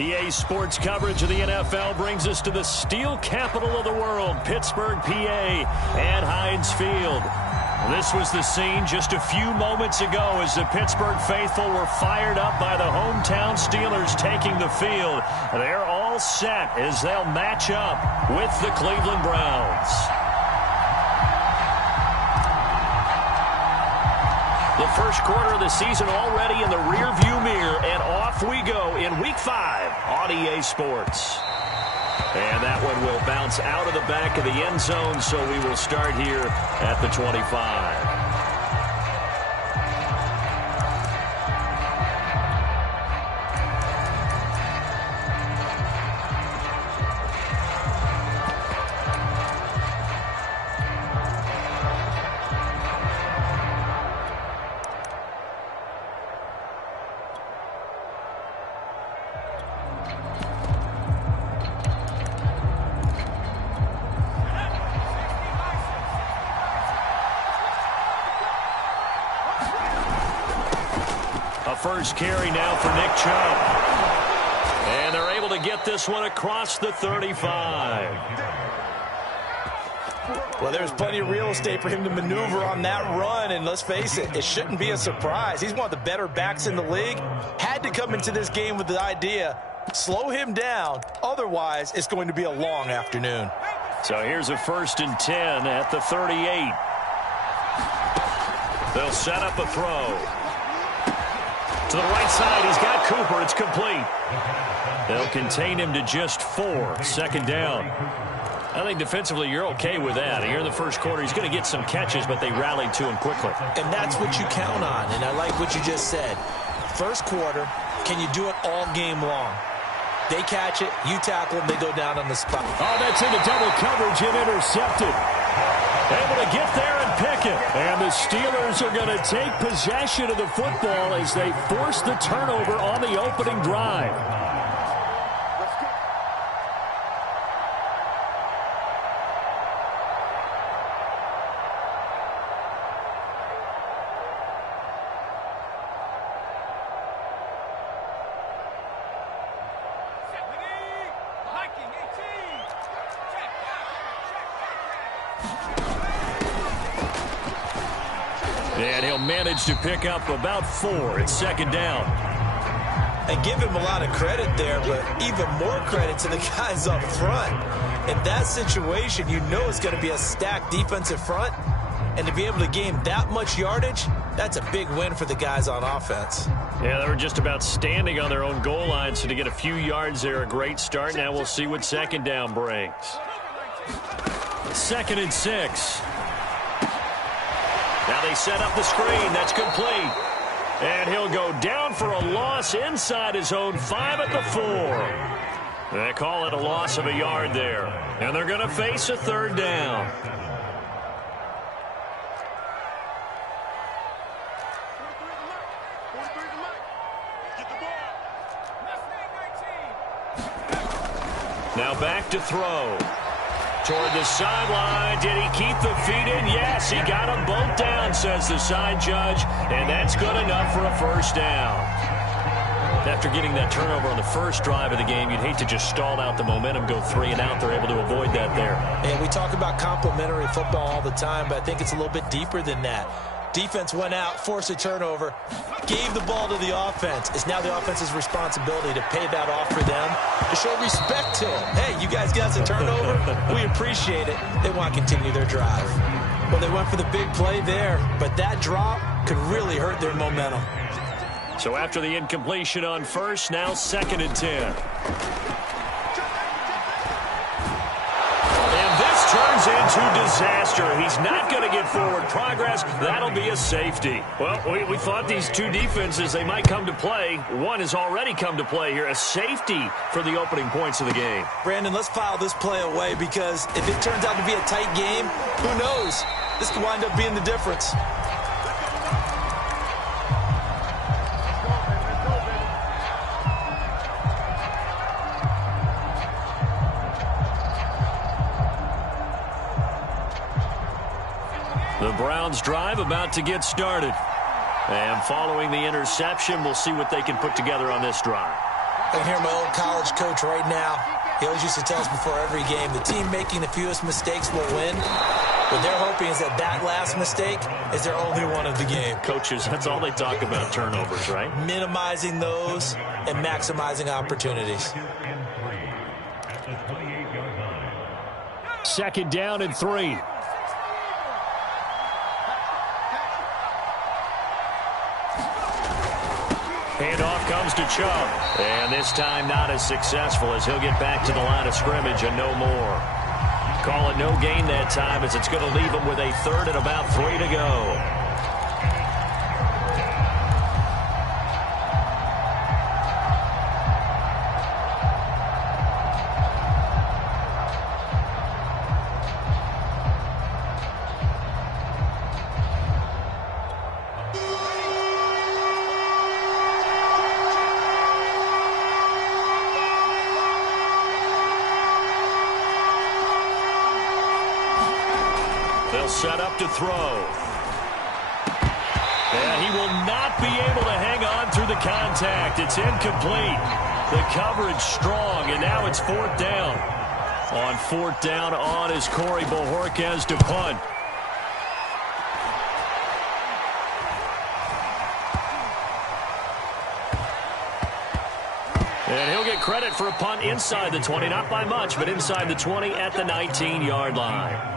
EA Sports coverage of the NFL brings us to the steel capital of the world, Pittsburgh, PA, at Heinz Field. This was the scene just a few moments ago as the Pittsburgh faithful were fired up by the hometown Steelers taking the field. They're all set as they'll match up with the Cleveland Browns. The first quarter of the season already in the rearview mirror, and off we go in Week 5 on EA Sports. And that one will bounce out of the back of the end zone, so we will start here at the 25. First carry now for Nick Chubb. And they're able to get this one across the 35. Well, there's plenty of real estate for him to maneuver on that run, and let's face it, it shouldn't be a surprise. He's one of the better backs in the league. Had to come into this game with the idea, slow him down, otherwise it's going to be a long afternoon. So here's a 1st and 10 at the 38. They'll set up a throw. To the right side, he's got Cooper. It's complete. They'll contain him to just 4. 2nd down. I think defensively you're okay with that. Here in the first quarter, he's going to get some catches, but they rallied to him quickly. And that's what you count on, and I like what you just said. First quarter, can you do it all game long? They catch it, you tackle them, they go down on the spot. Oh, that's into double coverage and intercepted. Able to get there and pick it. And the Steelers are going to take possession of the football as they force the turnover on the opening drive. And he'll manage to pick up about 4. It's 2nd down. And give him a lot of credit there, but even more credit to the guys up front. In that situation, you know it's going to be a stacked defensive front. And to be able to gain that much yardage, that's a big win for the guys on offense. Yeah, they were just about standing on their own goal line, so to get a few yards there, a great start. Now we'll see what 2nd down brings. 2nd and 6. Now they set up the screen. That's complete. And he'll go down for a loss inside his own 5 at the 4. They call it a loss of a yard there. And they're going to face a 3rd down. Now back to throw. Toward the sideline. Did he keep the feet in? Yes, he got them both down, says the side judge. And that's good enough for a 1st down. After getting that turnover on the first drive of the game, you'd hate to just stall out the momentum, go 3 and out. They're able to avoid that there. And we talk about complementary football all the time, but I think it's a little bit deeper than that. Defense went out, forced a turnover, gave the ball to the offense. It's now the offense's responsibility to pay that off for them, to show respect to them. Hey, you guys got a turnover? We appreciate it. They want to continue their drive. Well, they went for the big play there, but that drop could really hurt their momentum. So after the incompletion on 1st, now 2nd and 10. Turns into disaster. He's not going to get forward progress. That'll be a safety. Well, we thought these two defenses, they might come to play. One has already come to play here. A safety for the opening points of the game. Brandon, let's file this play away because if it turns out to be a tight game, who knows? This could wind up being the difference. The Browns drive about to get started. And following the interception, we'll see what they can put together on this drive. I can hear my old college coach right now. He always used to tell us before every game, the team making the fewest mistakes will win. What they're hoping is that that last mistake is their only one of the game. Coaches, that's all they talk about, turnovers, right? Minimizing those and maximizing opportunities. 2nd down and 3. Handoff comes to Chubb. And this time not as successful as he'll get back to the line of scrimmage and no more. Call it no gain that time as it's going to leave him with a 3rd and about 3 to go. Set up to throw. And he will not be able to hang on through the contact. It's incomplete. The coverage strong, and now it's 4th down. On 4th down on is Corey Bojorquez to punt. And he'll get credit for a punt inside the 20. Not by much, but inside the 20 at the 19-yard line.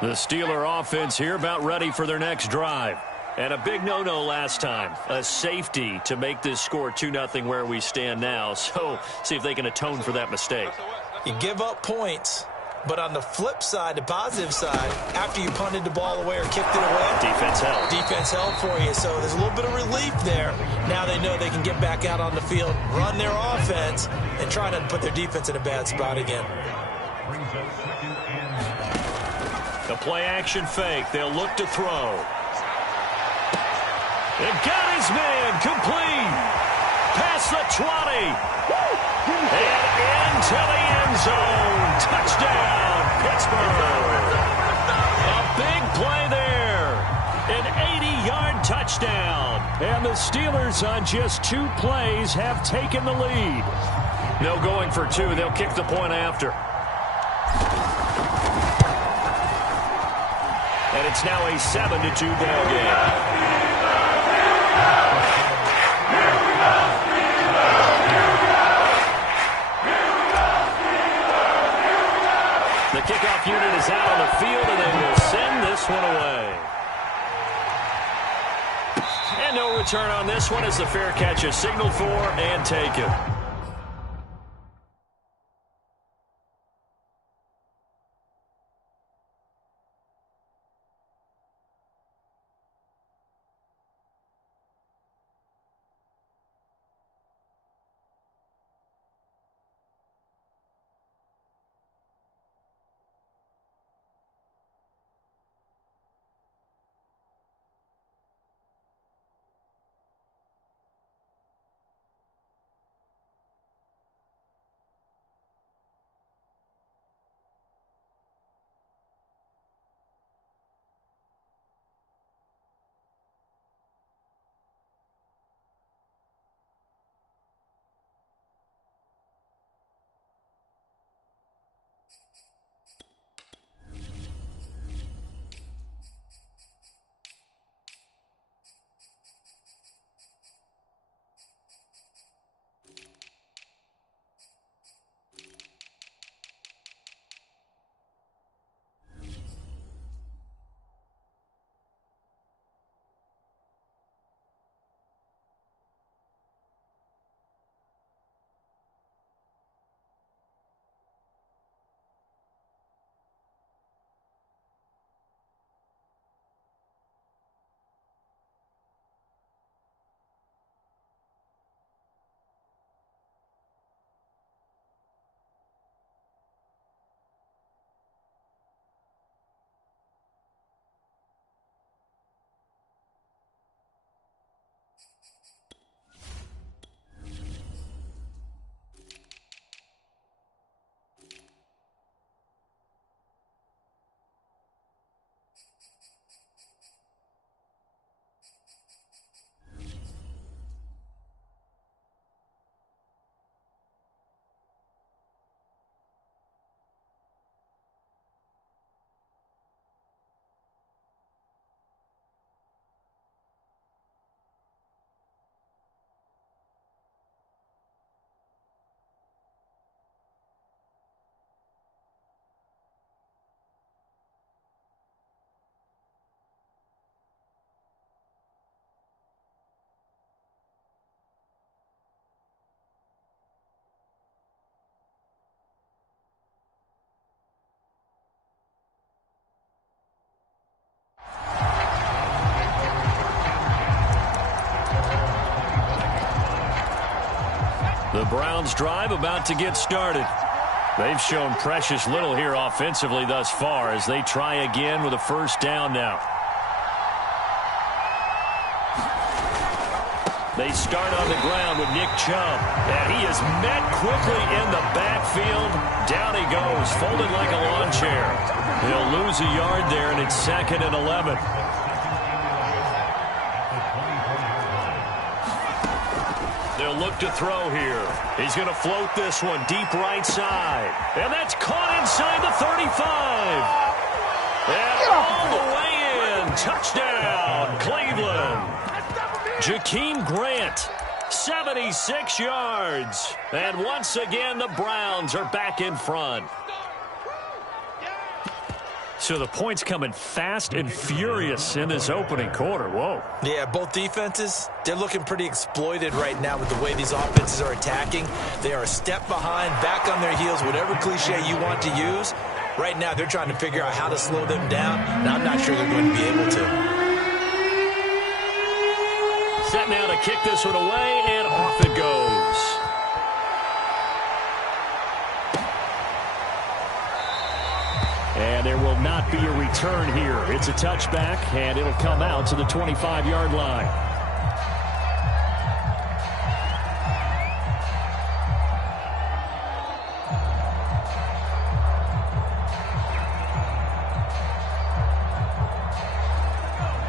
The Steeler offense here about ready for their next drive. And a big no-no last time. A safety to make this score 2-0 where we stand now. So see if they can atone for that mistake. You give up points, but on the flip side, the positive side, after you punted the ball away or kicked it away, defense held. Defense held for you. So there's a little bit of relief there. Now they know they can get back out on the field, run their offense, and try not to put their defense in a bad spot again. The play-action fake. They'll look to throw. And got his man complete. Past the 20. And into the end zone. Touchdown, Pittsburgh. A big play there. An 80-yard touchdown. And the Steelers on just 2 plays have taken the lead. No going for 2. They'll kick the point after. And it's now a 7-2 ball game. The kickoff unit is out on the field, and they will send this one away. And no return on this one as the fair catch is signaled for and taken. The Browns drive about to get started. They've shown precious little here offensively thus far as they try again with a first down now. They start on the ground with Nick Chubb. And he is met quickly in the backfield. Down he goes, folded like a lawn chair. He'll lose a yard there, and it's 2nd and 11. They'll look to throw here. He's going to float this one deep right side. And that's caught inside the 35. And all the way in. Touchdown, Cleveland. Jakeem Grant, 76 yards. And once again, the Browns are back in front. So the points coming fast and furious in this opening quarter. Whoa. Yeah, both defenses, they're looking pretty exploited right now with the way these offenses are attacking. They are a step behind, back on their heels, whatever cliche you want to use. Right now, they're trying to figure out how to slow them down, and I'm not sure they're going to be able to. Set now to kick this one away, and off it goes. And there will not be a return here. It's a touchback, and it'll come out to the 25-yard line.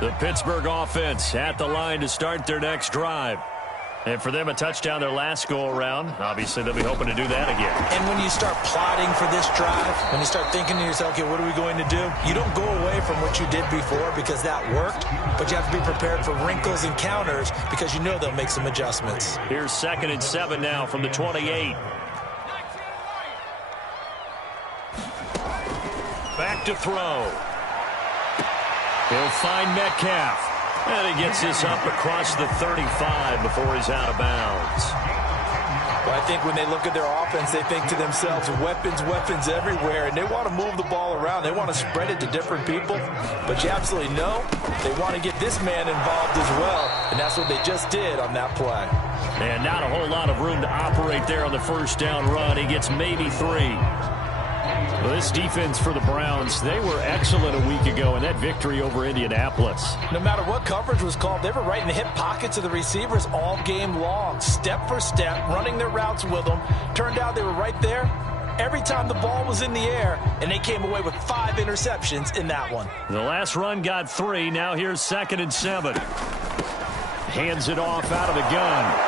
The Pittsburgh offense at the line to start their next drive. And for them, a touchdown their last go-around. Obviously, they'll be hoping to do that again. And when you start plotting for this drive, when you start thinking to yourself, okay, what are we going to do? You don't go away from what you did before because that worked, but you have to be prepared for wrinkles and counters because you know they'll make some adjustments. Here's 2nd and 7 now from the 28. Back to throw. He'll find Metcalf. And he gets this up across the 35 before he's out of bounds. Well, I think when they look at their offense, they think to themselves, weapons, weapons everywhere, and they want to move the ball around. They want to spread it to different people. But you absolutely know they want to get this man involved as well, and that's what they just did on that play. And not a whole lot of room to operate there on the first down run. He gets maybe 3. Well, this defense for the Browns, they were excellent a week ago in that victory over Indianapolis. No matter what coverage was called, they were right in the hip pockets of the receivers all game long, step for step, running their routes with them. Turned out they were right there every time the ball was in the air, and they came away with 5 interceptions in that one. The last run got 3. Now here's 2nd and 7. Hands it off out of the gun.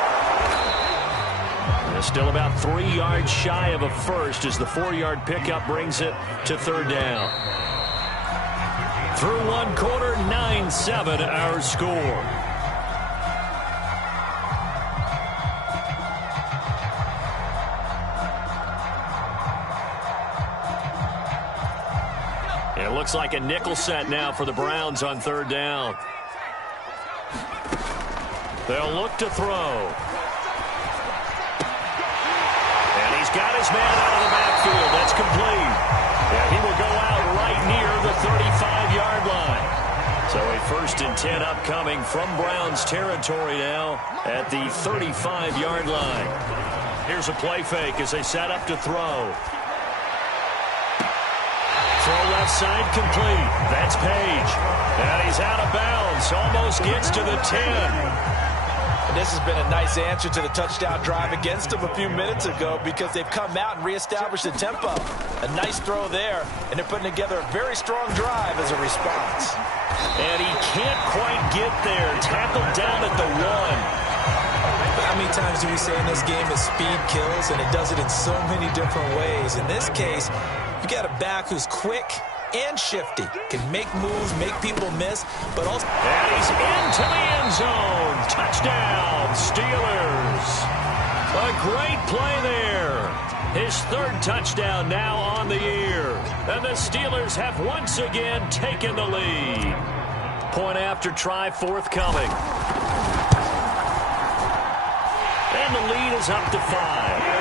They're still about 3 yards shy of a first as the 4-yard pickup brings it to 3rd down. Through one quarter, 9-7 our score. It looks like a nickel set now for the Browns on 3rd down. They'll look to throw. Got his man out of the backfield. That's complete. And he will go out right near the 35-yard line. So a 1st and 10 upcoming from Browns territory now at the 35-yard line. Here's a play fake as they set up to throw. Throw left side complete. That's Page. And he's out of bounds. Almost gets to the 10. This has been a nice answer to the touchdown drive against them a few minutes ago because they've come out and reestablished the tempo. A nice throw there, and they're putting together a very strong drive as a response. And he can't quite get there. Tackled down at the 1. How many times do we say in this game that speed kills, and it does it in so many different ways? In this case, you got a back who's quick and shifty, can make moves, make people miss, but also... And he's into the end zone. Touchdown, Steelers. A great play there. His 3rd touchdown now on the year. And the Steelers have once again taken the lead. Point after try forthcoming. And the lead is up to 5.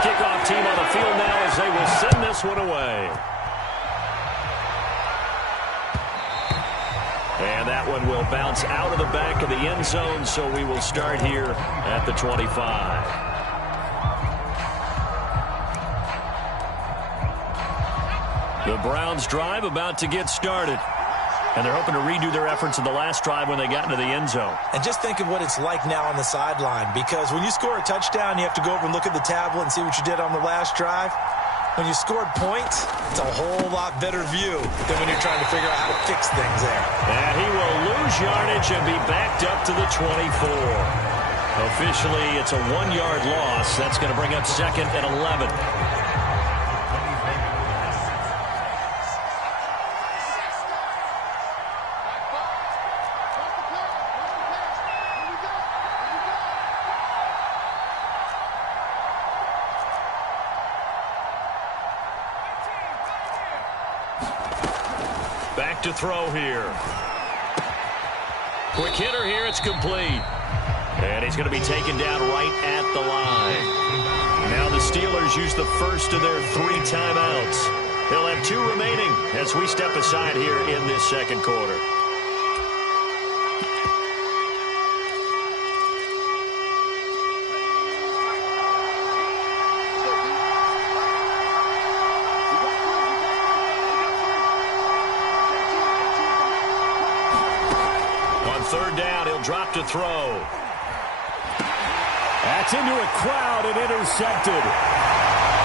Kickoff team on the field now as they will send this this one away. And that one will bounce out of the back of the end zone, so we will start here at the 25. The Browns drive about to get started. And they're hoping to redo their efforts in the last drive when they got into the end zone. And just think of what it's like now on the sideline, because when you score a touchdown, you have to go over and look at the tablet and see what you did on the last drive. When you scored points, it's a whole lot better view than when you're trying to figure out how to fix things there. And he will lose yardage and be backed up to the 24. Officially, it's a 1-yard loss. That's going to bring up 2nd and 11. Back to throw here. Quick hitter here. It's complete. And he's going to be taken down right at the line. Now the Steelers use the first of their 3 timeouts. They'll have 2 remaining as we step aside here in this second quarter. Third down, he'll drop to throw. That's into a crowd and intercepted.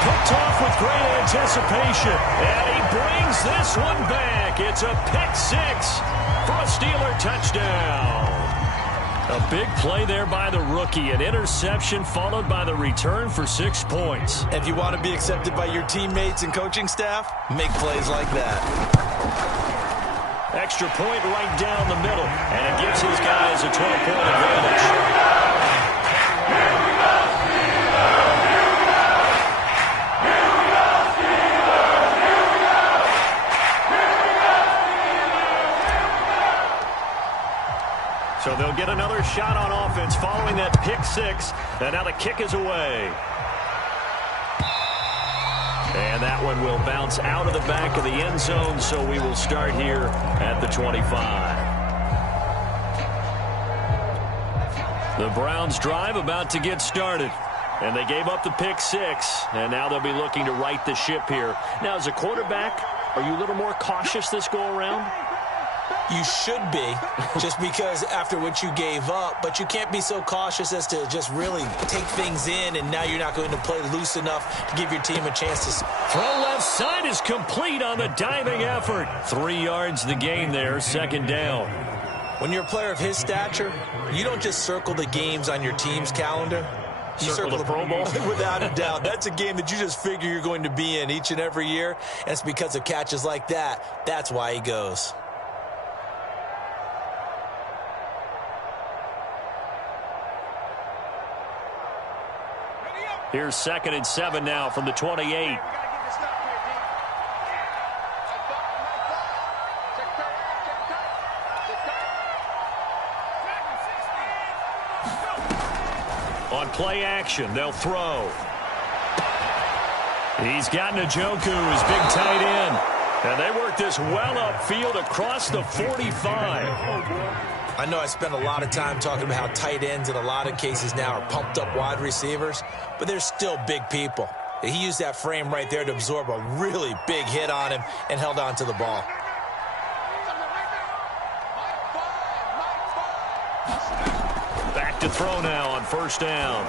Picked off with great anticipation. And he brings this one back. It's a pick 6 for a Steeler touchdown. A big play there by the rookie. An interception followed by the return for 6 points. If you want to be accepted by your teammates and coaching staff, make plays like that. Extra point right down the middle, and it gives his guys a 12-point advantage. So they'll get another shot on offense following that pick 6, and now the kick is away. And that one will bounce out of the back of the end zone, so we will start here at the 25. The Browns drive about to get started. And they gave up the pick 6, and now they'll be looking to right the ship here. Now, as a quarterback, are you a little more cautious this go-around? You should be, just because after what you gave up, but you can't be so cautious as to just really take things in, and now you're not going to play loose enough to give your team a chance to... Throw left side is complete on the diving effort. 3 yards the gain there, 2nd down. When you're a player of his stature, you don't just circle the games on your team's calendar. You circle the Pro Bowl. Without a doubt. That's a game that you just figure you're going to be in each and every year, and it's because of catches like that. That's why he goes. Here's 2nd and 7 now from the 28. On play action, they'll throw. He's got Njoku, his big tight end. And they work this well upfield across the 45. I know I spent a lot of time talking about how tight ends in a lot of cases now are pumped up wide receivers, but they're still big people. He used that frame right there to absorb a really big hit on him and held on to the ball. Back to throw now on 1st down.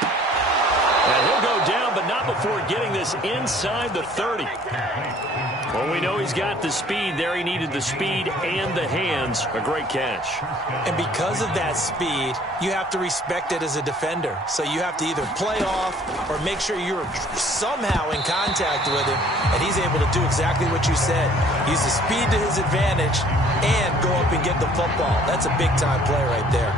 And he'll go down, but not before getting this inside the 30. Well, we know he's got the speed there. He needed the speed and the hands. A great catch. And because of that speed, you have to respect it as a defender. So you have to either play off or make sure you're somehow in contact with him, and he's able to do exactly what you said. Use the speed to his advantage and go up and get the football. That's a big-time play right there.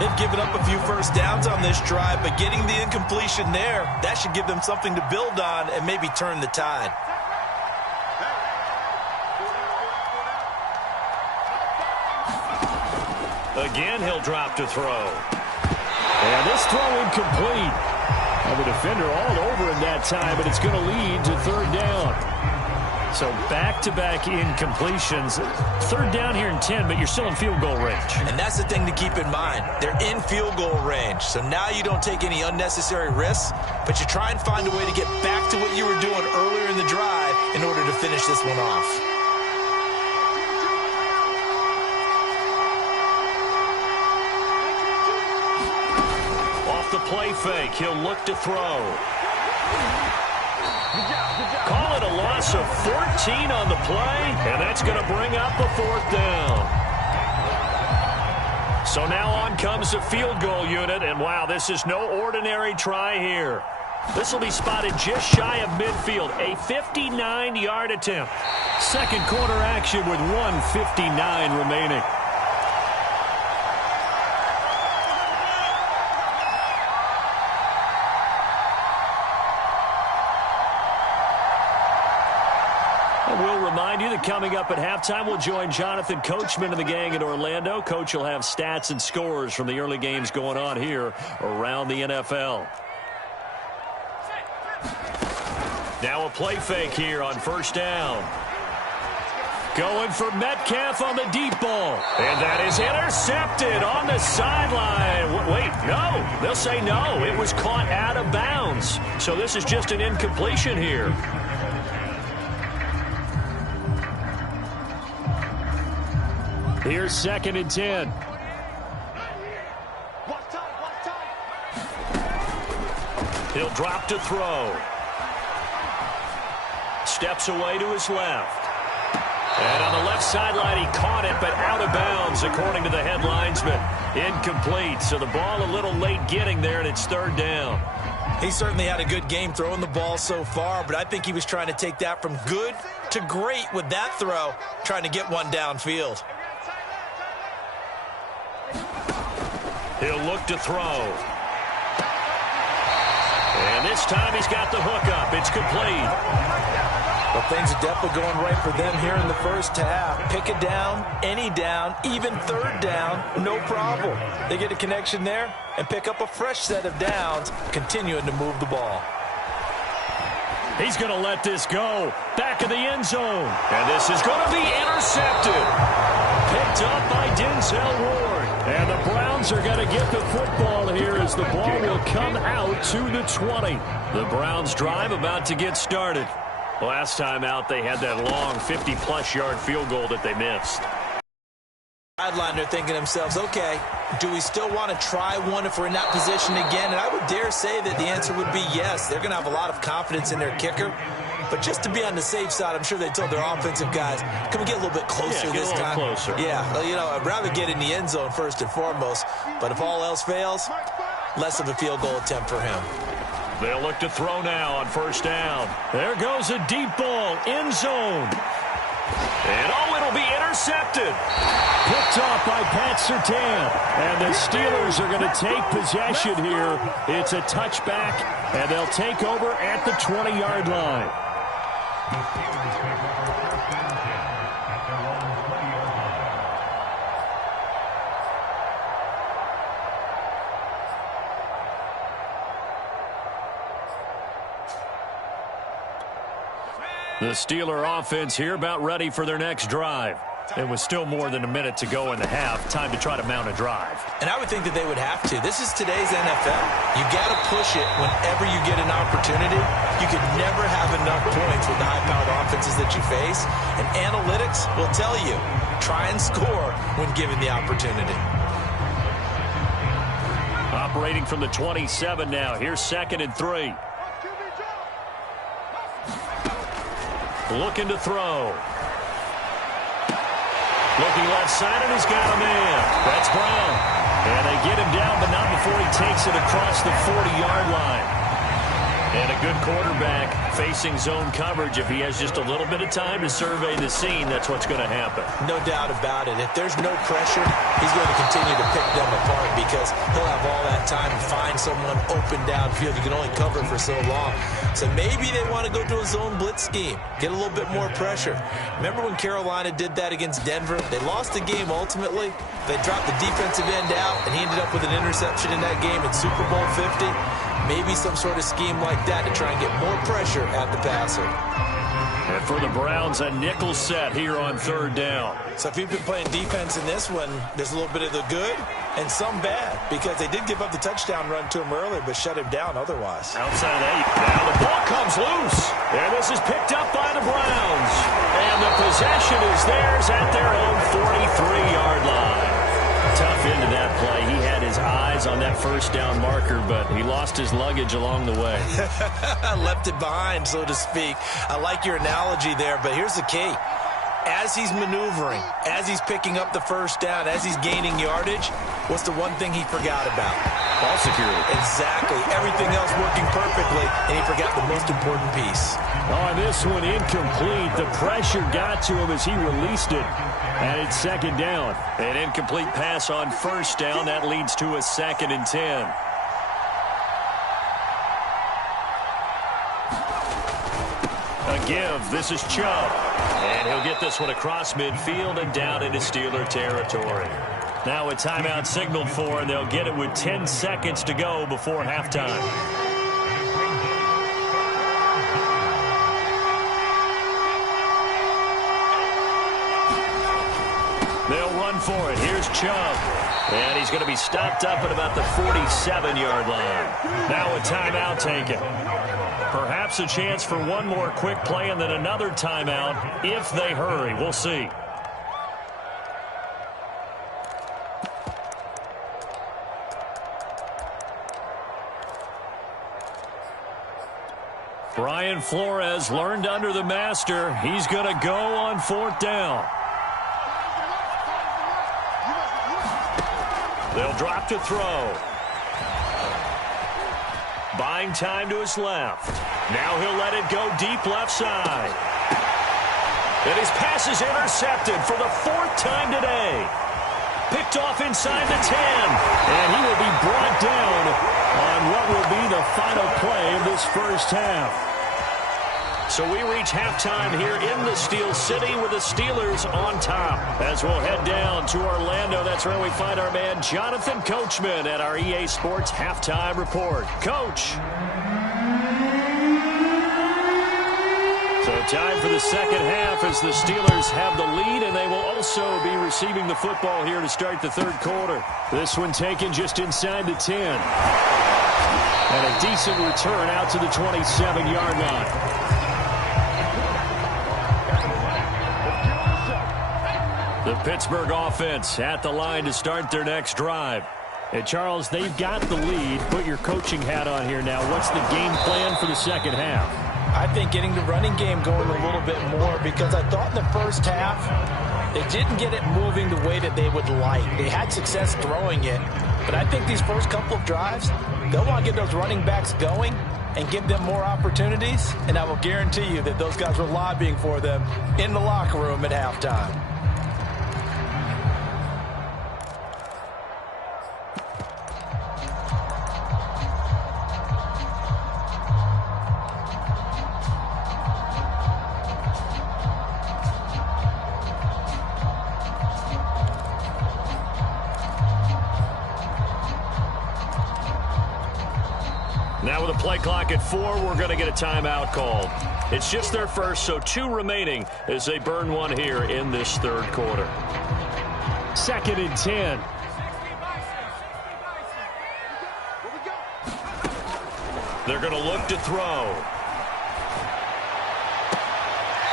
They've given up a few first downs on this drive, but getting the incompletion there, that should give them something to build on and maybe turn the tide. Again, he'll drop to throw. And this throw incomplete. Well, the defender all over him that time, but it's going to lead to third down. So back-to-back incompletions. Third down here in 10, but you're still in field goal range. And that's the thing to keep in mind. They're in field goal range. So now you don't take any unnecessary risks, but you try and find a way to get back to what you were doing earlier in the drive in order to finish this one off. Off the play fake, he'll look to throw. Call it a loss of 14 on the play, and that's going to bring up a fourth down. So now on comes the field goal unit, and wow, this is no ordinary try here. This will be spotted just shy of midfield, a 59-yard attempt. Second quarter action with 1:59 remaining. We'll remind you that coming up at halftime, we'll join Jonathan Coachman and the gang in Orlando. Coach will have stats and scores from the early games going on here around the NFL. Now a play fake here on first down. Going for Metcalf on the deep ball. And that is intercepted on the sideline. Wait, no. They'll say no. It was caught out of bounds. So this is just an incompletion here. Here's second and 10. He'll drop to throw. Steps away to his left. And on the left sideline, he caught it, but out of bounds, according to the head linesman. Incomplete. So the ball a little late getting there, and it's third down. He certainly had a good game throwing the ball so far, but I think he was trying to take that from good to great with that throw, trying to get one downfield. He'll look to throw. And this time he's got the hook up. It's complete. Well, things are definitely going right for them here in the first half. Pick it down, any down, even third down, no problem. They get a connection there and pick up a fresh set of downs, continuing to move the ball. He's going to let this go. Back of the end zone. And this is going to be intercepted. Picked up by Denzel Ward. And the Browns are going to get the football here as the ball will come out to the 20. The Browns drive about to get started. Last time out, they had that long 50-plus yard field goal that they missed. Sideline, they're thinking to themselves, okay, do we still want to try one if we're in that position again? And I would dare say that the answer would be yes. They're going to have a lot of confidence in their kicker. But just to be on the safe side, I'm sure they told their offensive guys, can we get a little bit closer this time? Closer. Yeah, well, you know, I'd rather get in the end zone first and foremost. But if all else fails, less of a field goal attempt for him. They'll look to throw now on first down. There goes a deep ball, end zone. And, oh, it'll be intercepted. Picked off by Pat Surtain. And the Steelers are going to take possession here. It's a touchback, and they'll take over at the 20-yard line. The Steeler offense here about ready for their next drive. It was still more than a minute to go in the half. Time to try to mount a drive. And I would think that they would have to. This is today's NFL. You got to push it whenever you get an opportunity. You can never have enough points with the high-powered offenses that you face. And analytics will tell you, try and score when given the opportunity. Operating from the 27 now. Here's second and 3. Looking to throw. Looking left side, and he's got a man. That's Brown. And they get him down, but not before he takes it across the 40-yard line. And a good quarterback facing zone coverage. If he has just a little bit of time to survey the scene, that's what's going to happen. No doubt about it. If there's no pressure, he's going to continue to pick them apart because he'll have all that time to find someone open downfield. You can only cover for so long. So maybe they want to go to a zone blitz scheme, get a little bit more pressure. Remember when Carolina did that against Denver? They lost the game ultimately, They dropped the defensive end out, and he ended up with an interception in that game in Super Bowl 50. Maybe some sort of scheme like that to try and get more pressure at the passer. And for the Browns, a nickel set here on third down. So if you've been playing defense in this one, there's a little bit of the good and some bad, because they did give up the touchdown run to him earlier, but shut him down otherwise. Outside of that, now the ball comes loose. And this is picked up by the Browns. And the possession is theirs at their own 43-yard line. Tough into that play. He had his eyes on that first down marker, but he lost his luggage along the way. Left it behind, so to speak. I like your analogy there, but here's the key. As he's maneuvering, as he's picking up the first down, as he's gaining yardage, what's the one thing he forgot about? Ball security. Exactly. Everything else working perfectly, and he forgot the most important piece. On this one, incomplete. The pressure got to him as he released it. And it's second down. An incomplete pass on first down. That leads to a 2nd and 10. A give. This is Chubb. And he'll get this one across midfield and down into Steeler territory. Now a timeout signaled for, and they'll get it with 10 seconds to go before halftime. They'll run for it. Here's Chubb. And he's going to be stopped up at about the 47-yard line. Now a timeout taken. Perhaps a chance for one more quick play and then another timeout if they hurry. We'll see. Brian Flores learned under the master. He's going to go on 4th down. They'll drop to throw. Buying time to his left. Now he'll let it go deep left side. And his pass is intercepted for the 4th time today. Picked off inside the 10. And he will be brought down on what will be the final play of this first half. So we reach halftime here in the Steel City with the Steelers on top. As we'll head down to Orlando, that's where we find our man Jonathan Coachman at our EA Sports Halftime Report. Coach. So time for the second half as the Steelers have the lead, and they will also be receiving the football here to start the third quarter. This one taken just inside the 10. And a decent return out to the 27-yard line. The Pittsburgh offense at the line to start their next drive. And Charles, they've got the lead. Put your coaching hat on here now. What's the game plan for the second half? I think getting the running game going a little bit more, because I thought in the first half they didn't get it moving the way that they would like. They had success throwing it, but I think these first couple of drives, they'll want to get those running backs going and give them more opportunities, and I will guarantee you that those guys were lobbying for them in the locker room at halftime. Now with a play clock at 4, we're going to get a timeout called. It's just their first, so 2 remaining as they burn one here in this third quarter. 2nd and 10. They're going to look to throw.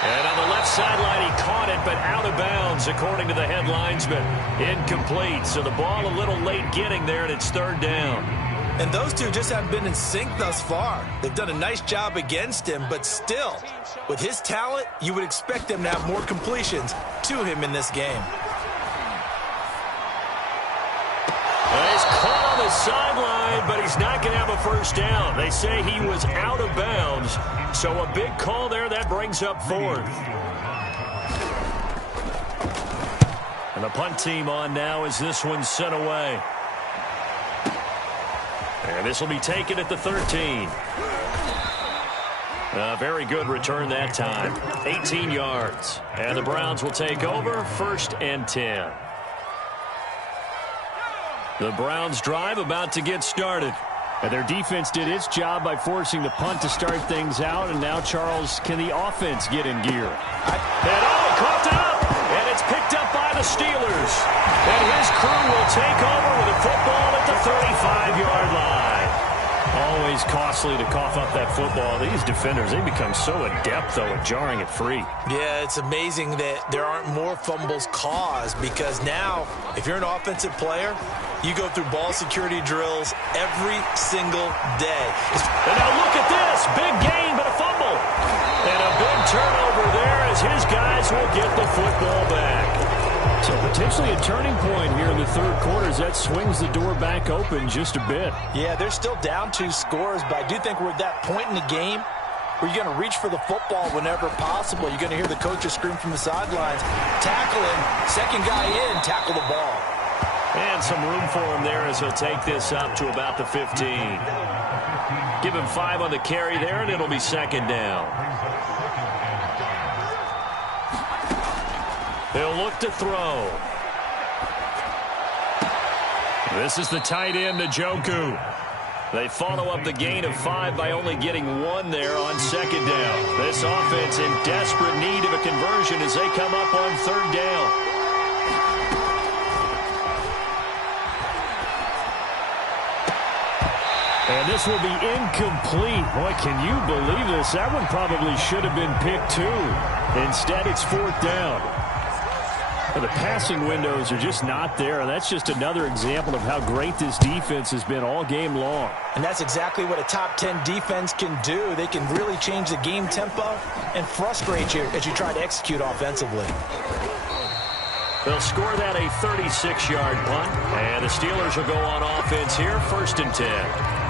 And on the left sideline, he caught it, but out of bounds, according to the head linesman. Incomplete, so the ball a little late getting there, and it's 3rd down. And those two just haven't been in sync thus far. They've done a nice job against him, but still, with his talent, you would expect them to have more completions to him in this game. Well, he's caught on the sideline, but he's not going to have a first down. They say he was out of bounds, so a big call there that brings up 4th. And the punt team on now as this one's sent away. And this will be taken at the 13. A very good return that time. 18 yards. And the Browns will take over 1st and 10. The Browns drive about to get started. And their defense did its job by forcing the punt to start things out. And now, Charles, can the offense get in gear? Coughed up. And it's picked up by the Steelers. And his crew will take over with a football at the 35-yard line. Always costly to cough up that football. These defenders, they become so adept, though, at jarring it free. Yeah, it's amazing that there aren't more fumbles caused, because now, if you're an offensive player, you go through ball security drills every single day. And now look at this. Big gain, but a fumble. And a big turnover there as his guys will get the football back. So potentially a turning point here in the third quarter as that swings the door back open just a bit. Yeah, they're still down 2 scores, but I do think we're at that point in the game where you're going to reach for the football whenever possible. You're going to hear the coaches scream from the sidelines, tackle him, second guy in, tackle the ball. And some room for him there as he'll take this up to about the 15. Give him 5 on the carry there, and it'll be second down. He'll look to throw. This is the tight end, Njoku. They follow up the gain of 5 by only getting 1 there on second down. This offense in desperate need of a conversion as they come up on third down. And this will be incomplete. Boy, can you believe this? That one probably should have been picked too. Instead, it's fourth down. The passing windows are just not there, and that's just another example of how great this defense has been all game long. And that's exactly what a top 10 defense can do. They can really change the game tempo and frustrate you as you try to execute offensively. They'll score that a 36-yard punt, and the Steelers will go on offense here, 1st and 10.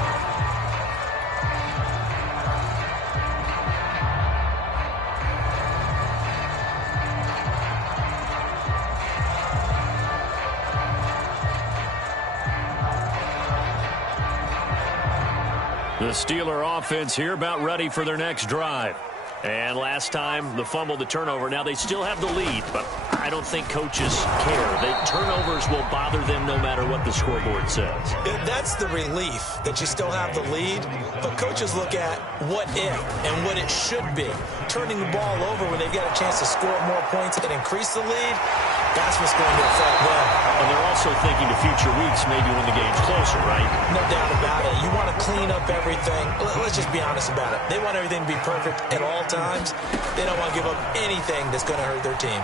The Steeler offense here about ready for their next drive. And last time, the fumble, the turnover. Now, they still have the lead, but I don't think coaches care. Turnovers will bother them no matter what the scoreboard says. That's the relief that you still have the lead, but coaches look at what if and what it should be. Turning the ball over when they've got a chance to score more points and increase the lead, that's what's going to affect them. And they're also thinking to future weeks, maybe when the game's closer, right? No doubt about it. You want to clean up everything. Let's just be honest about it. They want everything to be perfect at all times. They don't want to give up anything that's going to hurt their team.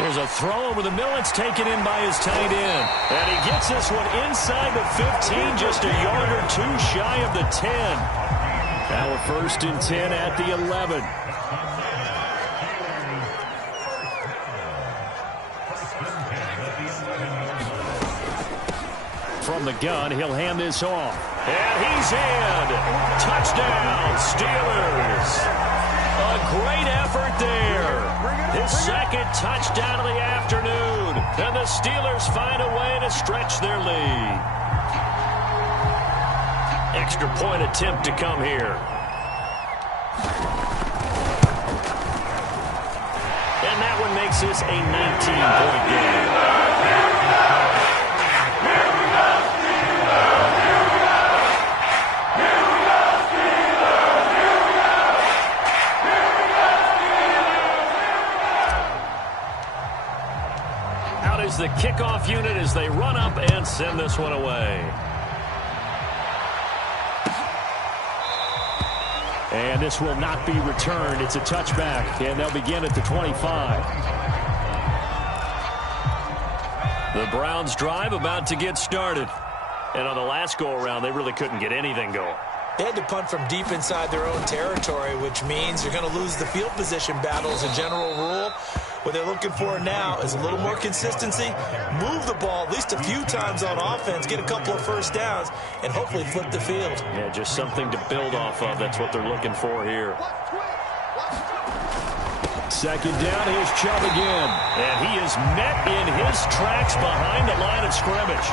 There's a throw over the middle. It's taken in by his tight end. And he gets this one inside the 15, just a yard or 2 shy of the 10. Now a 1st and 10 at the 11. From the gun, he'll hand this off. And he's in. Touchdown, Steelers. A great effort there. His second touchdown of the afternoon. And the Steelers find a way to stretch their lead. Extra point attempt to come here. And that one makes this a 19-point game. The kickoff unit as they run up and send this one away. And this will not be returned. It's a touchback, and they'll begin at the 25. The Browns drive about to get started. And on the last go-around, they really couldn't get anything going. They had to punt from deep inside their own territory, which means you're going to lose the field position battle as a general rule. What they're looking for now is a little more consistency, move the ball at least a few times on offense, get a couple of first downs, and hopefully flip the field. Yeah, just something to build off of. That's what they're looking for here. Second down, here's Chubb again. And he is met in his tracks behind the line of scrimmage.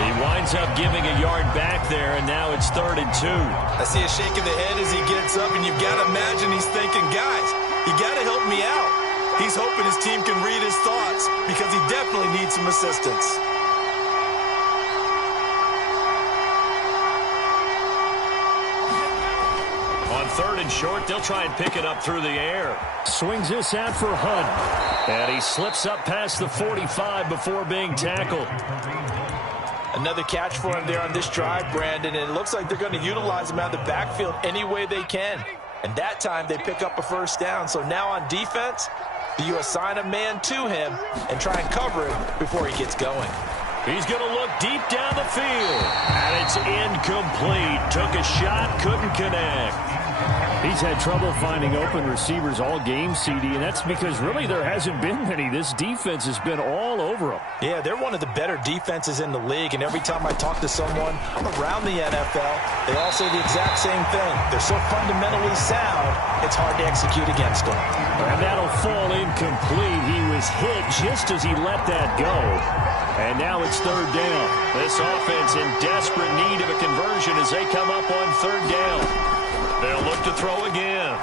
He winds up giving a yard back there, and now it's 3rd and 2. I see a shake of the head as he gets up, and you've got to imagine he's thinking, guys, you got to help me out. He's hoping his team can read his thoughts because he definitely needs some assistance. 3rd and short. They'll try and pick it up through the air. Swings this out for Hunt. And he slips up past the 45 before being tackled. Another catch for him there on this drive, Brandon, and it looks like they're going to utilize him out of the backfield any way they can. And that time they pick up a first down. So now on defense, you assign a man to him and try and cover him before he gets going. He's going to look deep down the field. And it's incomplete. Took a shot, couldn't connect. He's had trouble finding open receivers all game, CD, and that's because really there hasn't been many. This defense has been all over him. Yeah, they're one of the better defenses in the league, and every time I talk to someone around the NFL, they all say the exact same thing. They're so fundamentally sound, it's hard to execute against them. And that'll fall incomplete. He was hit just as he let that go. And now it's 3rd down. This offense in desperate need of a conversion as they come up on 3rd down. They'll look to throw again.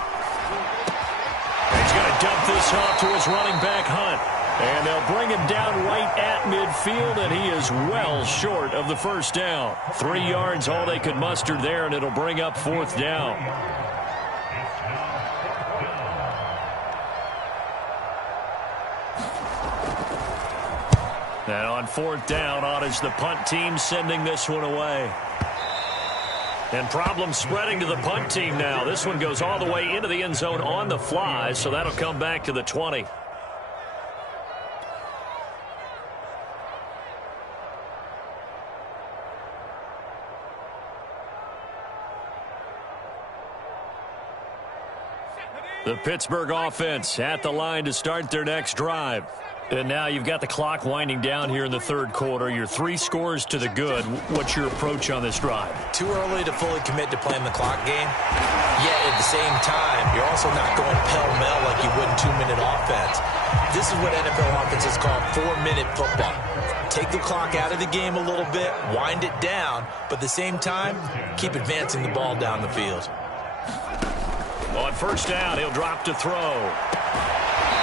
He's going to dump this off to his running back, Hunt. And they'll bring him down right at midfield, and he is well short of the first down. 3 yards, all they could muster there, and it'll bring up 4th down. And on 4th down, on is the punt team sending this one away. And problems spreading to the punt team now. This one goes all the way into the end zone on the fly, so that'll come back to the 20. The Pittsburgh offense at the line to start their next drive. And now you've got the clock winding down here in the 3rd quarter. You're 3 scores to the good. What's your approach on this drive? Too early to fully commit to playing the clock game. Yet at the same time, you're also not going pell-mell like you would in 2-minute offense. This is what NFL offenses call 4-minute football. Take the clock out of the game a little bit, wind it down, but at the same time, keep advancing the ball down the field. On 1st down, he'll drop to throw.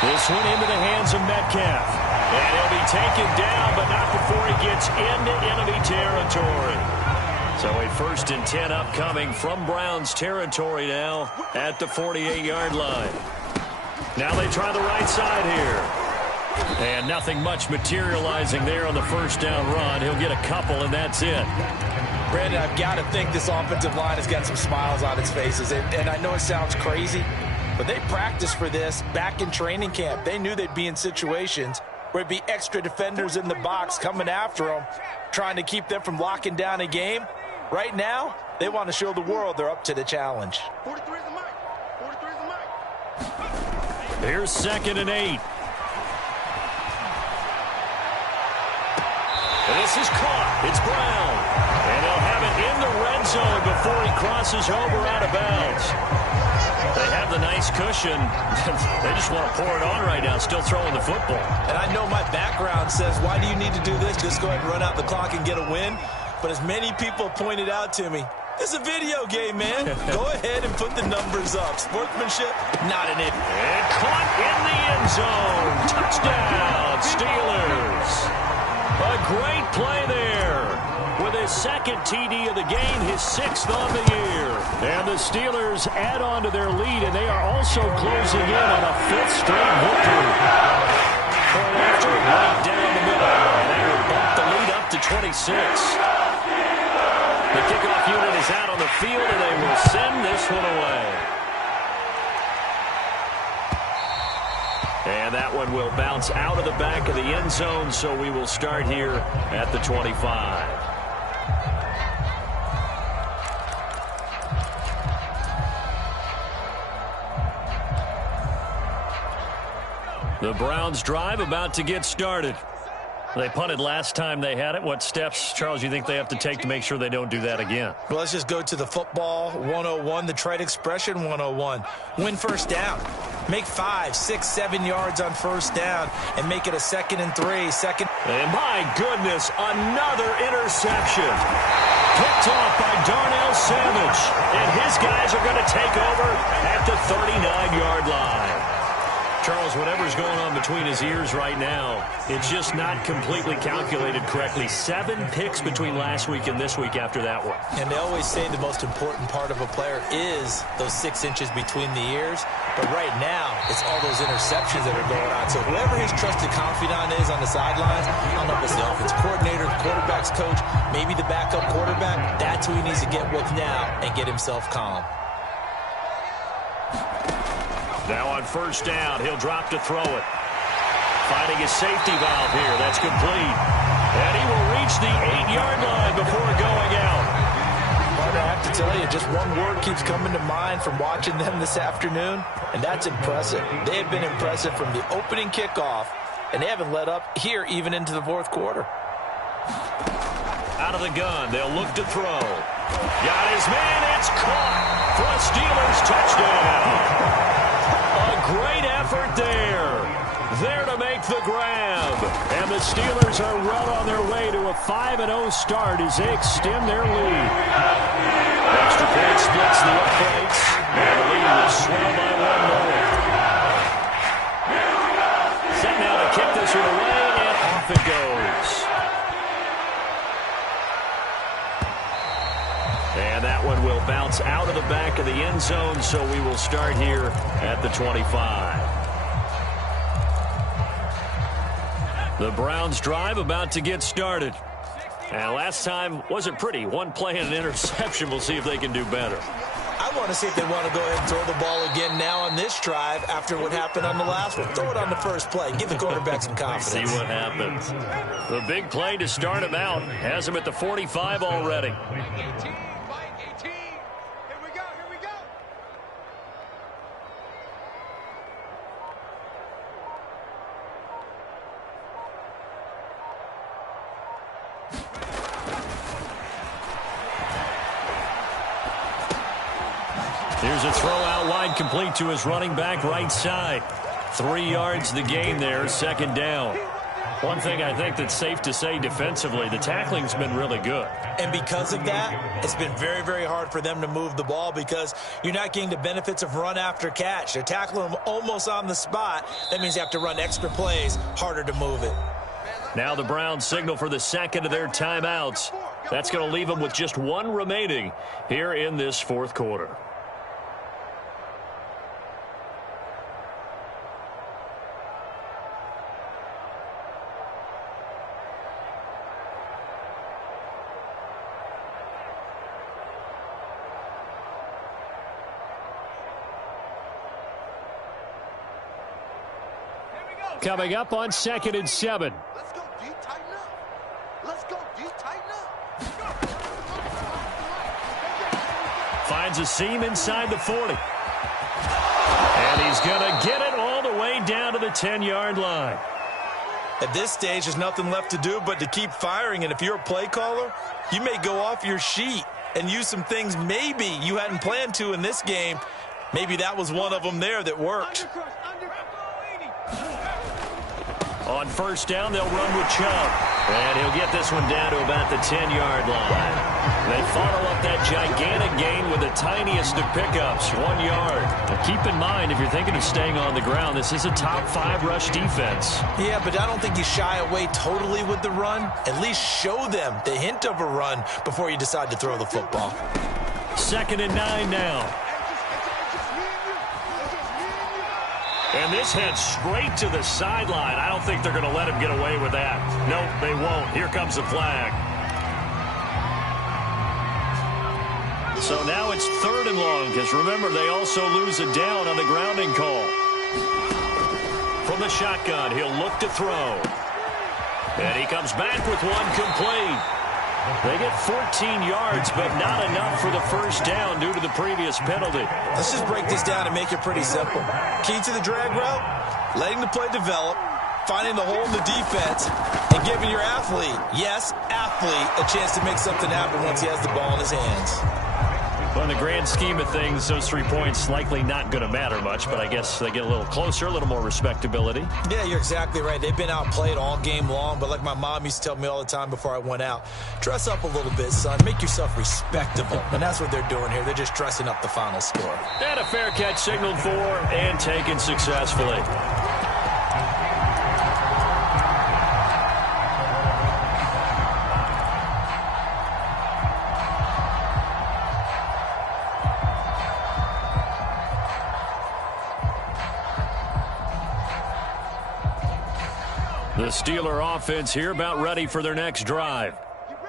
This one into the hands of Metcalf. And he'll be taken down, but not before he gets into enemy territory. So a 1st and 10 upcoming from Browns territory now at the 48-yard line. Now they try the right side here. And nothing much materializing there on the 1st down run. He'll get a couple, and that's it. Brandon, I've got to think this offensive line has got some smiles on its faces. And I know it sounds crazy, but they practiced for this back in training camp. They knew they'd be in situations where it'd be extra defenders in the box coming after them, trying to keep them from locking down a game. Right now, they want to show the world they're up to the challenge. 43 is the mark. 43 is the mark. Here's 2nd and 8. This is caught. It's Brown. And they'll have it in the red zone before he crosses over out of bounds. They have the nice cushion. They just want to pour it on right now, still throwing the football. And I know my background says, why do you need to do this? Just go ahead and run out the clock and get a win. But as many people pointed out to me, this is a video game, man. Go ahead and put the numbers up. Sportsmanship, not an it. And caught in the end zone. Touchdown, Steelers. A great play there. With his 2nd TD of the game, his 6th on the year. And the Steelers add on to their lead, and they are also closing in on a 5th straight victory. After right down the middle, and they will bump the lead up to 26. The kickoff unit is out on the field, and they will send this one away. And that one will bounce out of the back of the end zone, so we will start here at the 25. The Browns drive about to get started. They punted last time they had it. What steps, Charles, you think they have to take to make sure they don't do that again? Well, let's just go to the football 101, the trade expression 101. Win 1st down. Make 5, 6, 7 yards on 1st down and make it a 2nd and 3. And my goodness, another interception. Picked off by Darnell Savage. And his guys are going to take over at the 39-yard line. Charles, whatever's going on between his ears right now, it's just not completely calculated correctly. 7 picks between last week and this week after that one. And they always say the most important part of a player is those 6 inches between the ears. But right now, it's all those interceptions that are going on. So whoever his trusted confidant is on the sidelines, I don't know if it's the offense coordinator, the quarterback's coach, maybe the backup quarterback, that's who he needs to get with now and get himself calm. Now on first down, he'll drop to throw it. Finding his safety valve here. That's complete. And he will reach the 8-yard line before going out. But I have to tell you, just one word keeps coming to mind from watching them this afternoon, and that's impressive. They have been impressive from the opening kickoff, and they haven't let up here even into the fourth quarter. Out of the gun, they'll look to throw. Got his man, it's caught for a Steelers touchdown. A great effort there. There to make the grab. And the Steelers are well on their way to a 5-0 start as they extend their lead. Extra point splits the uprights. And the lead will swell by 1 more. Set now to kick this one away, and off it goes. And that one will bounce out of the back of the end zone, so we will start here at the 25. The Browns drive about to get started. And last time wasn't pretty. 1 play and an interception. We'll see if they can do better. I want to see if they want to go ahead and throw the ball again now on this drive after what happened on the last one. Throw it on the first play. Give the quarterback some confidence. See what happens. The big play to start him out has him at the 45 already. Here's a throw out wide, complete to his running back right side. 3 yards the gain there, second down. One thing I think that's safe to say defensively, the tackling's been really good. And because of that, it's been very, very hard for them to move the ball because you're not getting the benefits of run after catch. They're tackling them almost on the spot. That means you have to run extra plays, harder to move it. Now the Browns signal for the second of their timeouts. That's going to leave them with just 1 remaining here in this fourth quarter. Coming up on 2nd and 7. Let's go, D. Tighten up. Let's go, D. Tighten up. Finds a seam inside the 40. And he's going to get it all the way down to the 10-yard line. At this stage, there's nothing left to do but to keep firing. And if you're a play caller, you may go off your sheet and use some things maybe you hadn't planned to in this game. Maybe that was one of them there that worked. On first down, they'll run with Chubb. And he'll get this one down to about the 10-yard line. They follow up that gigantic gain with the tiniest of pickups, 1 yard. Now keep in mind, if you're thinking of staying on the ground, this is a top 5 rush defense. Yeah, but I don't think you shy away totally with the run. At least show them the hint of a run before you decide to throw the football. 2nd and 9 now. And this heads straight to the sideline. I don't think they're going to let him get away with that. Nope, they won't. Here comes the flag. So now it's 3rd and long, because remember, they also lose a down on the grounding call. From the shotgun, he'll look to throw. And he comes back with one complete. They get 14 yards, but not enough for the first down due to the previous penalty. Let's just break this down and make it pretty simple. Key to the drag route, letting the play develop, finding the hole in the defense, and giving your athlete, yes, athlete, a chance to make something happen once he has the ball in his hands. Well, in the grand scheme of things, those 3 points likely not going to matter much, but I guess they get a little closer, a little more respectability. Yeah, you're exactly right. They've been outplayed all game long, but like my mom used to tell me all the time before I went out, dress up a little bit, son. Make yourself respectable. And that's what they're doing here. They're just dressing up the final score. And a fair catch signaled for and taken successfully. The Steeler offense here about ready for their next drive.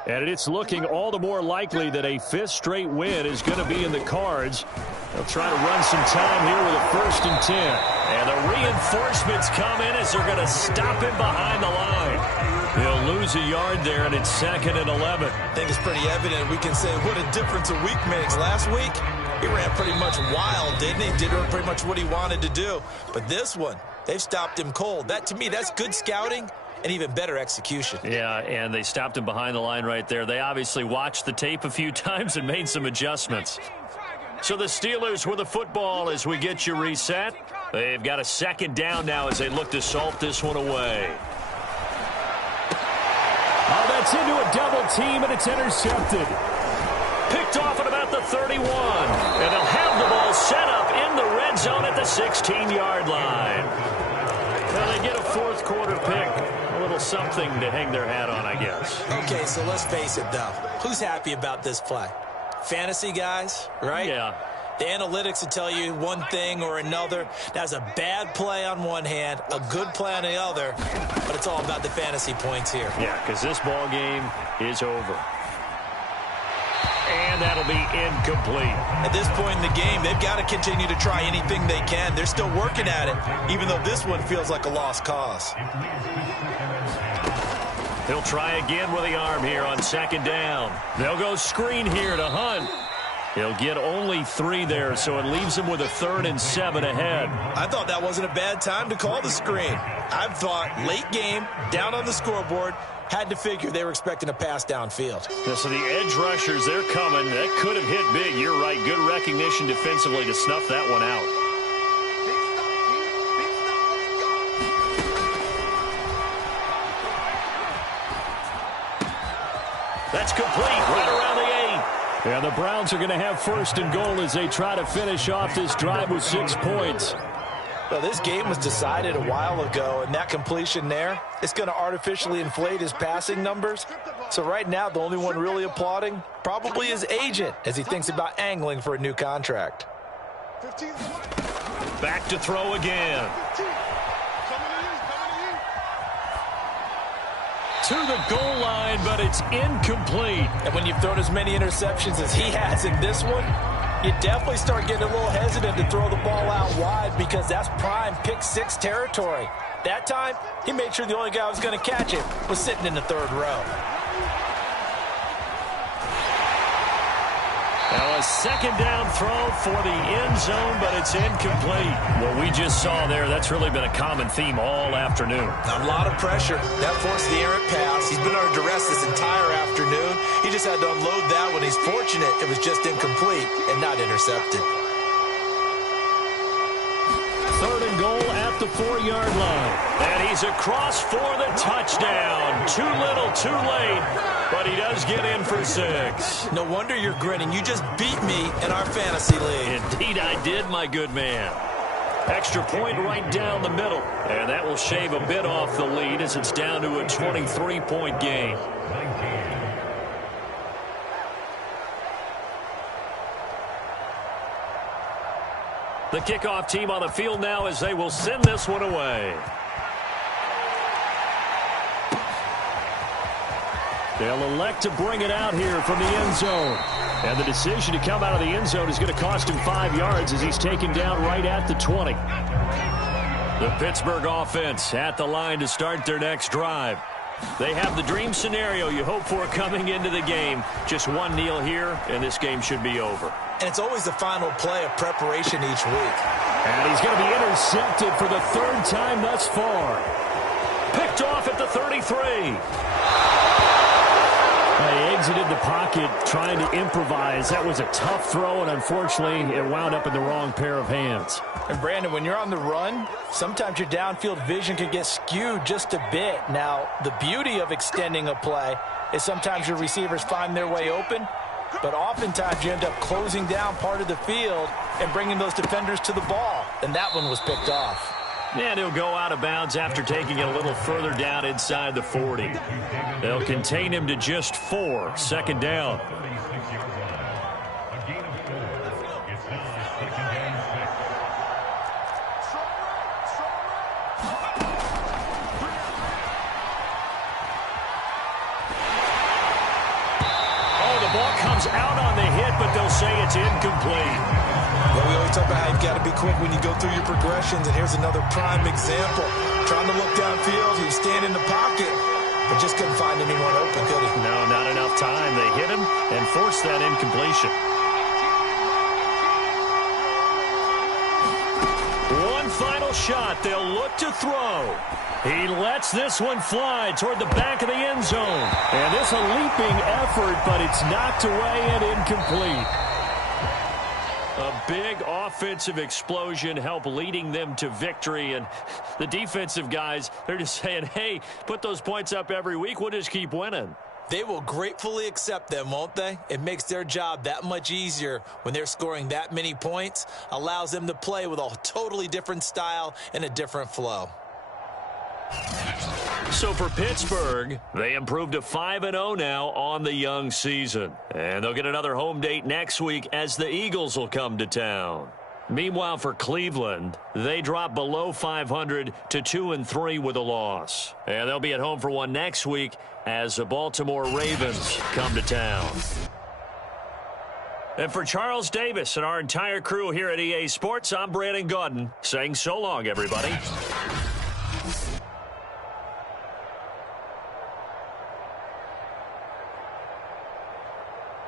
And it's looking all the more likely that a fifth straight win is going to be in the cards. They'll try to run some time here with a 1st and 10. And the reinforcements come in as they're going to stop him behind the line. He'll lose a yard there, and it's 2nd and 11. I think it's pretty evident. We can say what a difference a week makes. Last week, he ran pretty much wild, didn't he? Did pretty much what he wanted to do. But this one, they've stopped him cold. That, to me, that's good scouting and even better execution. Yeah, and they stopped him behind the line right there. They obviously watched the tape a few times and made some adjustments. So the Steelers with the football as we get you reset. They've got a 2nd down now as they look to salt this one away. Oh, that's into a double team, and it's intercepted. Picked off at about the 31. And they'll have the ball set up in the red zone at the 16-yard line. Well, they get a 4th quarter pick. A little something to hang their hat on, I guess. Okay, so let's face it, though. Who's happy about this play? Fantasy guys, right? Yeah. The analytics will tell you one thing or another. That's a bad play on one hand, a good play on the other, but it's all about the fantasy points here. Yeah, because this ball game is over. And that'll be incomplete. At this point in the game, they've got to continue to try anything they can. They're still working at it, even though this one feels like a lost cause. He'll try again with the arm here on 2nd down. They'll go screen here to Hunt. He'll get only 3 there, so it leaves him with a 3rd and 7 ahead. I thought that wasn't a bad time to call the screen. I thought late game, down on the scoreboard, had to figure they were expecting a pass downfield. Yeah, so the edge rushers, they're coming. That could have hit big. You're right. Good recognition defensively to snuff that one out. That's complete right around the 8. Yeah, the Browns are going to have 1st and goal as they try to finish off this drive with 6 points. Well, this game was decided a while ago, and that completion there, it's going to artificially inflate his passing numbers. So right now, the only one really applauding probably his agent as he thinks about angling for a new contract. Back to throw again. To the goal line, but it's incomplete. And when you've thrown as many interceptions as he has in this one, you definitely start getting a little hesitant to throw the ball out wide because that's prime pick 6 territory. That time, he made sure the only guy who was going to catch it was sitting in the 3rd row. Now a 2nd down throw for the end zone, but it's incomplete. What we just saw there, that's really been a common theme all afternoon. A lot of pressure. That forced the errant pass. He's been under duress this entire afternoon. He just had to unload that one. He's fortunate it was just incomplete and not intercepted. 3rd and goal at the 4-yard line. And he's across for the touchdown. Too little, too late. But he does get in for 6. No wonder you're grinning. You just beat me in our fantasy league. Indeed I did, my good man. Extra point right down the middle. And that will shave a bit off the lead as it's down to a 23-point game. The kickoff team on the field now as they will send this one away. They'll elect to bring it out here from the end zone. And the decision to come out of the end zone is going to cost him 5 yards as he's taken down right at the 20. The Pittsburgh offense at the line to start their next drive. They have the dream scenario you hope for coming into the game. Just one kneel here, and this game should be over. And it's always the final play of preparation each week. And he's going to be intercepted for the 3rd time thus far. Picked off at the 33. He exited the pocket trying to improvise. That was a tough throw, and unfortunately, it wound up in the wrong pair of hands. And, Brandon, when you're on the run, sometimes your downfield vision can get skewed just a bit. Now, the beauty of extending a play is sometimes your receivers find their way open, but oftentimes you end up closing down part of the field and bringing those defenders to the ball. And that one was picked off. And he'll go out of bounds after taking it a little further down inside the 40. They'll contain him to just 4, second down. Oh, the ball comes out on the hit, but they'll say it's incomplete. Well, we always talk about how you've got to be quick when you go through your progressions, and here's another prime example. Trying to look downfield, he was standing in the pocket, but just couldn't find anyone open, could he? No, not enough time. They hit him and forced that incompletion. One final shot. They'll look to throw. He lets this one fly toward the back of the end zone. And this a leaping effort, but it's knocked away and incomplete. A big offensive explosion helped leading them to victory. And the defensive guys, they're just saying, hey, put those points up every week. We'll just keep winning. They will gratefully accept them, won't they? It makes their job that much easier when they're scoring that many points. Allows them to play with a totally different style and a different flow. So for Pittsburgh, they improved to 5-0 now on the young season. And they'll get another home date next week as the Eagles will come to town. Meanwhile, for Cleveland, they drop below 500 to 2-3 with a loss. And they'll be at home for one next week as the Baltimore Ravens come to town. And for Charles Davis and our entire crew here at EA Sports, I'm Brandon Gaudin saying so long, everybody.